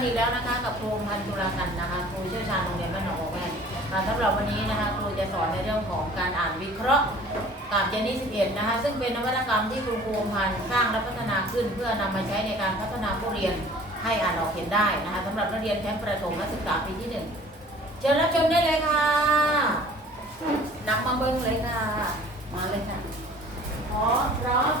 กันอีกแล้วนะคะกับครูพันธุรากันนะคะครูเชี่ยวชาญโรงเรียนบ้านหนองบัวแว่นสำหรับวันนี้นะคะครูจะสอนในเรื่องของการอ่านวิเคราะห์กาบเจนี่11นะคะซึ่งเป็นนวัตกรรมที่ครูครูพันสร้างและพัฒนาขึ้น เพื่อนำมาใช้ในการพัฒนาผู้เรียนให้อ่านออกเขียนได้นะคะสำหรับนักเรียนชั้นประถมศึกษาปีที่หนึ่งเชิญรับชมได้เลยค่ะนำมาเบิ้งเลยค่ะ มาเลยค่ะพร้อม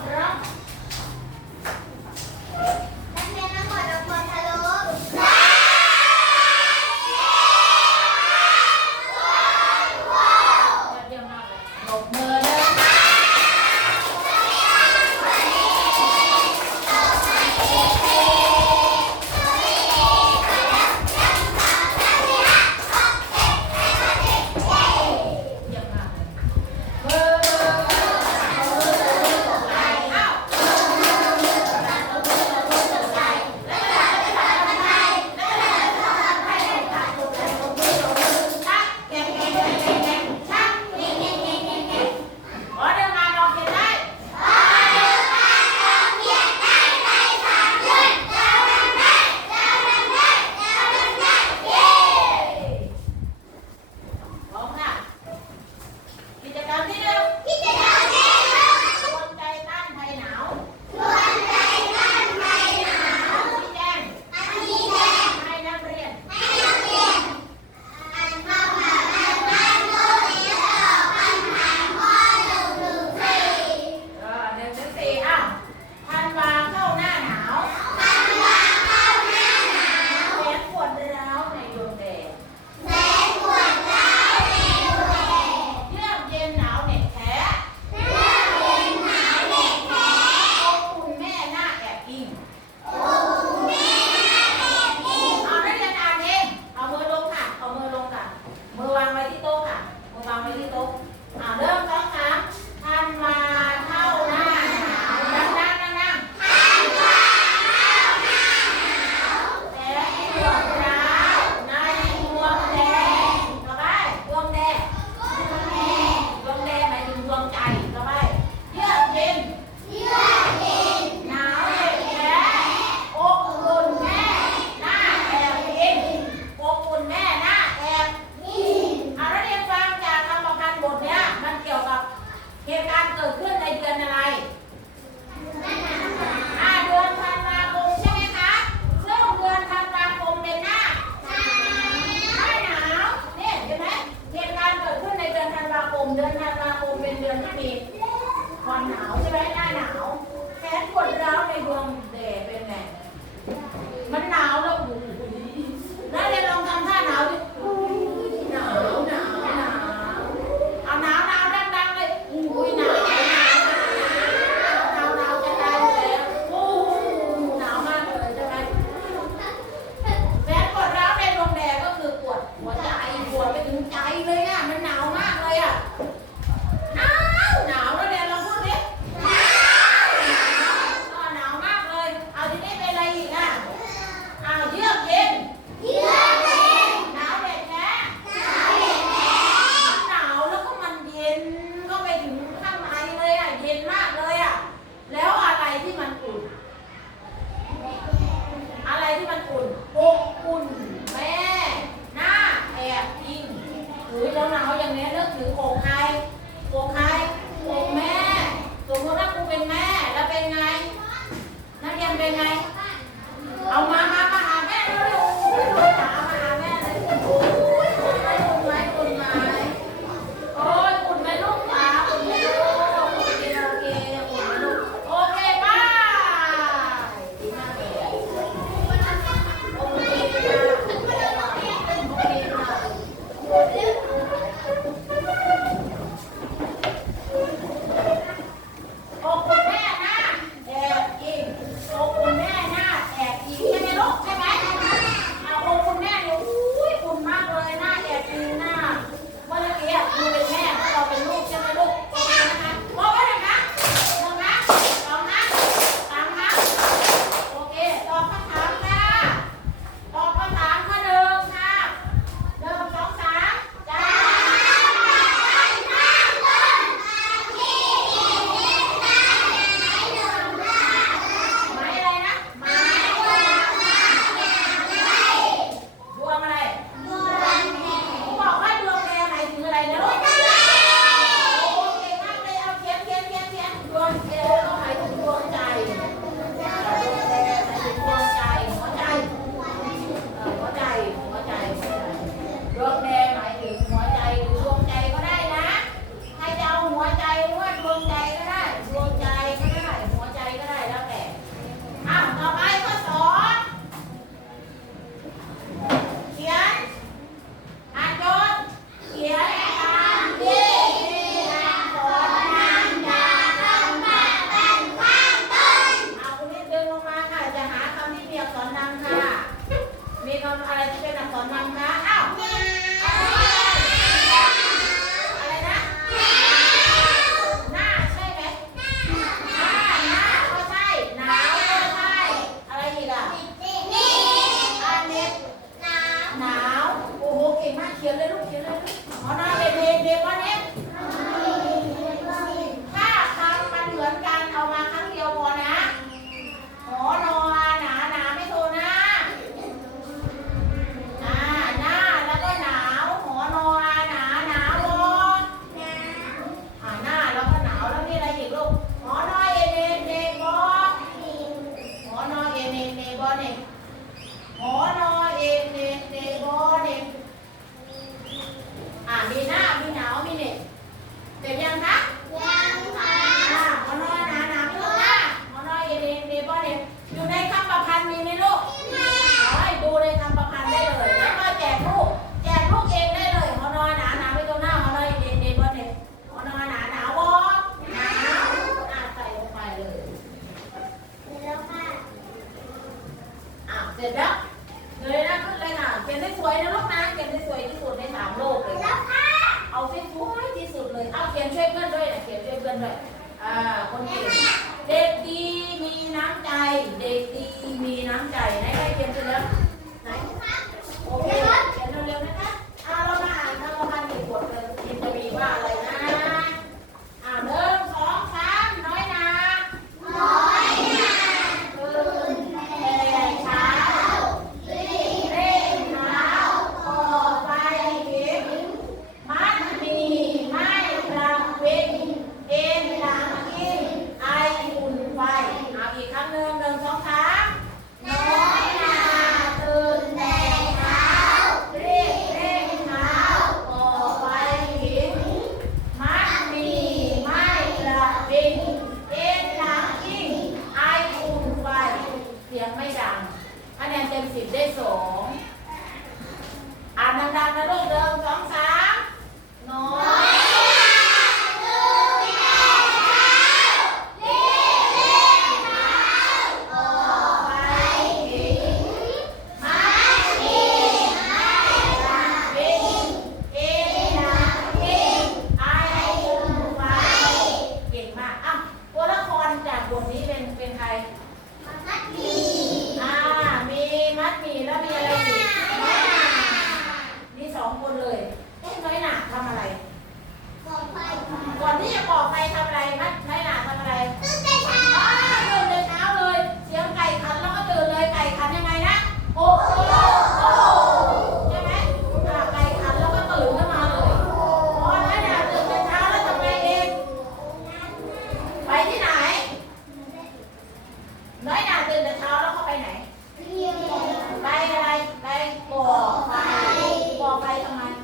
นี่อย่าบอกใครทำอะไรมัน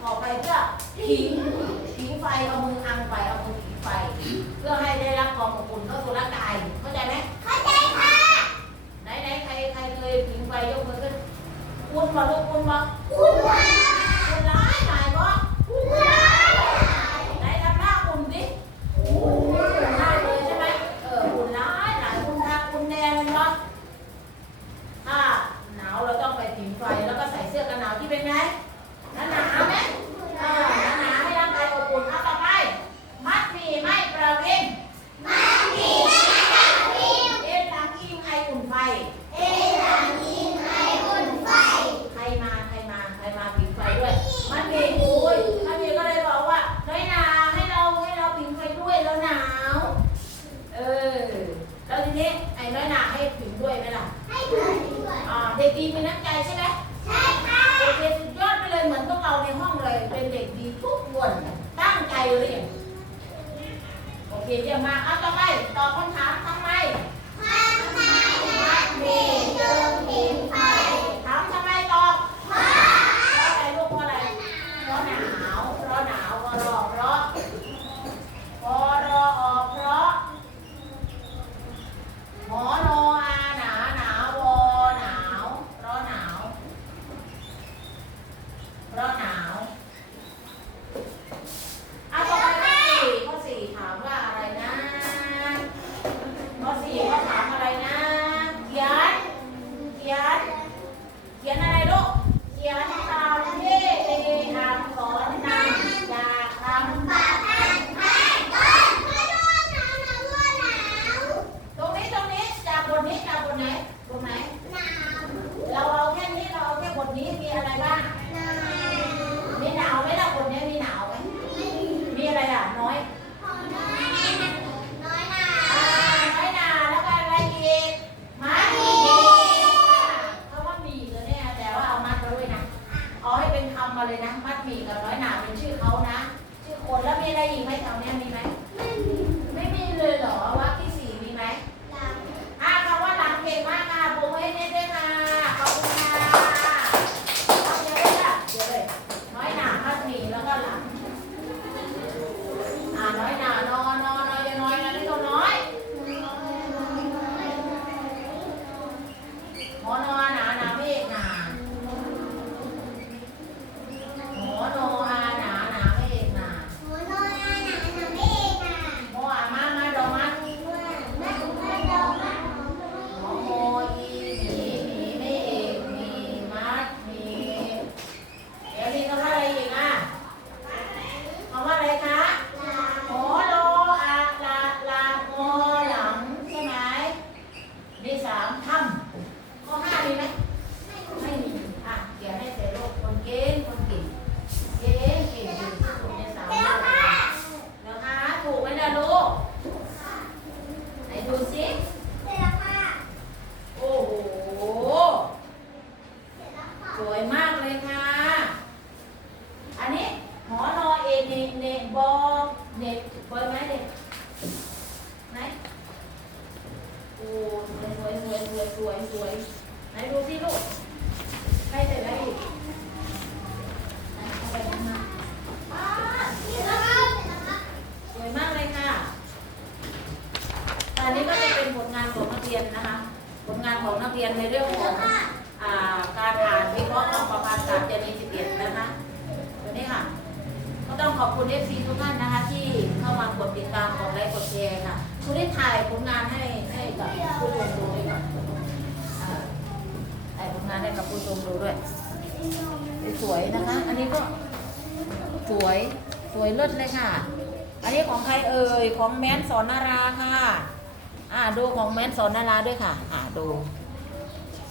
ออกไปเพื่อทิ้งทิ้งไฟเอามืออังไฟเอามือทิ้งไฟ เพื่อให้ได้รับความอบอุ่นเท่าโร่างกายเข้าใจไหมเข้าใจค่ะไหนไหนใครใครเคยทิ้งไฟยกมือขึ้นคุณมาลูกอุ่บ่อุ่นค่ะอุ่ร้ายหลบ่อุ่ร้ายไหนทำหน้าอุ่นสิอุ่ร้ายเลยใช่ไหมเอออุ่ร้ายหลายอุ่นางอุ่แดงเลยบ่ถ้าหนาวเราต้องไปผิงไฟแล้วก็ใส่เสื้อกันหนาวที่เป็นไง เด็กดีมีน้ำใจใช่ไหมใช่ค่ะเด็กสุดยอดไปเลยเหมือนพวกเราในห้องเลย เป็นเด็กดีทุกคนตั้งใจเรียนโอเคเยี่ยมมากเอาต่อไปตอบคำถามทำไมทำไมนักเรียนจึงผิงไฟถามทำไมตอบเพราะอะไรลูกเพราะอะไรเพราะหนาวเพราะหนาวเพราะรอเพราะพอรอออกเพราะหมอน ได้รอีกไหมแถวนี้มีไหม วยสวยไหนดูที่ลูกใครเสร็จแล้วอีกไหนเอาไปนะคะสวยมากเลยค่ะอันนี้ก็จะเป็นผลงานของนักเรียนนะคะ ผลงานของนักเรียนในเรื่องของอ่าการอ่านวิเคราะห์ข้อประพันธ์ศาสตร์จนีสิบเอ็ดนะคะตัวนี้ค่ะ ก็ต้องขอบคุณ FC ทุกท่านนะคะ ที่เข้ามากดติดตามกดไลค์กดแชร์ค่ะคุณได้ถ่ายผลงานให้ให้กับผู้ชมดูด้วยค่ะ งานให้กับผู้ชมดูด้วย สวยนะคะ อันนี้ก็สวยสวยเลิศเลยค่ะ อันนี้ของใครเอ่ยของแมนสอนนาราค่ะ อ่าดูของแมนสอนนาราด้วยค่ะ อ่าดู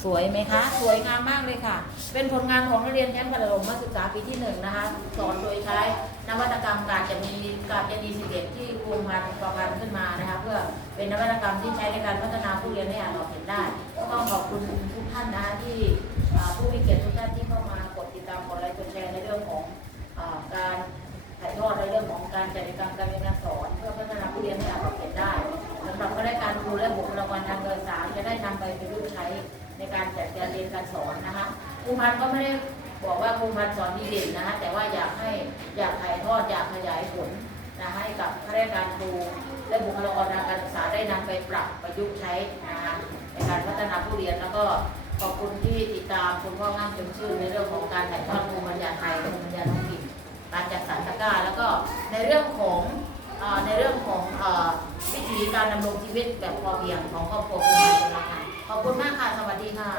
สวยไหมคะ สวยงามมากเลยค่ะ เป็นผลงานของนักเรียนชั้นประถมศึกษาปีที่หนึ่งนะคะ สอนโดยใช้ นวัตกรรมการจะมีการจะดีสิเกตที่ครูพันธ์ประพันขึ้นมานะคะเพื่อเป็นนวัตกรรมที่ใช้ในการพัฒนาผู้เรียนให้อ่านออกเขียนได้ก็ต้องขอบคุณทุกท่านนะคะที่ผู้มีเกียรติทุกท่านที่เข้ามากดติดตามกดไลค์กดแชร์ในเรื่องของอการถ่ายทอดในเรื่องของการจัดกิจกรรมการเรียนการสอน เพื่อพัฒนาผู้เรียนให้อ่านออกเขียนได้สำหรับข้าราชการครูและบุคลากรทางการศึกษาจะได้นำไปประยุกต์ใช้ในการจัดการเรียนการสอนนะคะครูพันก็ไม่ได้บอกว่าครูพันสอนดีเด่นนะคะแต่ว่าอยากให้อยากถ่าย ทอดอยากขยายผลนะให้กับข้าราชการครูและบุคลากรทางการศึกษาได้นำไปปรับประยุกต์ใช้นะคะในการพัฒนาผู้เรียนแล้วก็ขอบคุณที่ติดตามคุณพ่อง่ามจนชื่นในเรื่องของการถ่ายทอดภูมิปัญญาไทยภูมิปัญญาท้องถิ่นการจัดสรรตะกร้าแล้วก็ในเรื่องของในเรื่องของวิถีการดำรงชีวิตแบบพอเพียงของครอบครัวคุณพันธ์นขอบคุณมากค่ะ สวัสดีค่ะ